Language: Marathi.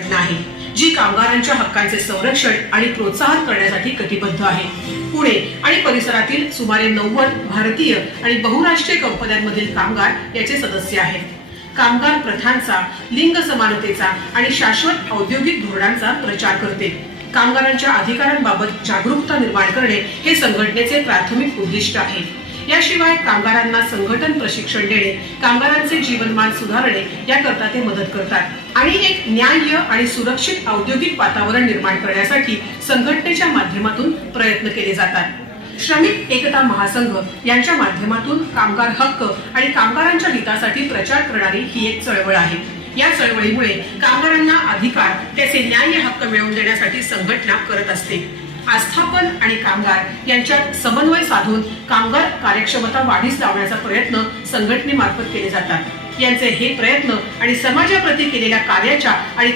संघटना आहे, जी कामगारांच्या हक्कांचे संरक्षण आणि प्रोत्साहन करण्यासाठी कटिबद्ध आहे. पुणे आणि परिसरातील सुमारे 90 भारतीय आणि बहुराष्ट्रीय कंपन्यांमधील कामगार याचे सदस्य आहेत. कामगार प्रथांचा, लिंग समानतेचा आणि शाश्वत औद्योगिक धोरणांचा प्रचार करते. कामगारांच्या अधिकारांबाबत जागरूकता निर्माण करणे हे संघटनेचे प्राथमिक उद्दिष्ट आहे. याशिवाय कामगारांना संघटन प्रशिक्षण देणे, कामगारांचे जीवनमान सुधारणे याकरता ते मदत करतात आणि एक न्याय्य आणि सुरक्षित औद्योगिक वातावरण निर्माण करण्यासाठी संघटनेच्या माध्यमातून प्रयत्न केले जातात. श्रमिक एकता महासंघ यांच्या माध्यमातून कामगार हक्क आणि कामगारांच्या हितासाठी प्रचार करणारी ही एक चळवळ आहे. या चळवळीमुळे कामगारांना अधिकार, त्याचे न्याय्य हक्क मिळवून देण्यासाठी संघटना करत असते. आस्थापन आणि कामगार यांच्यात समन्वय साधून कामगार कार्यक्षमता वाढीस लावण्याचा प्रयत्न संघटनेमार्फत केले जातात. यांचे हे प्रयत्न आणि समाजाप्रती केलेल्या कार्याच्या आणि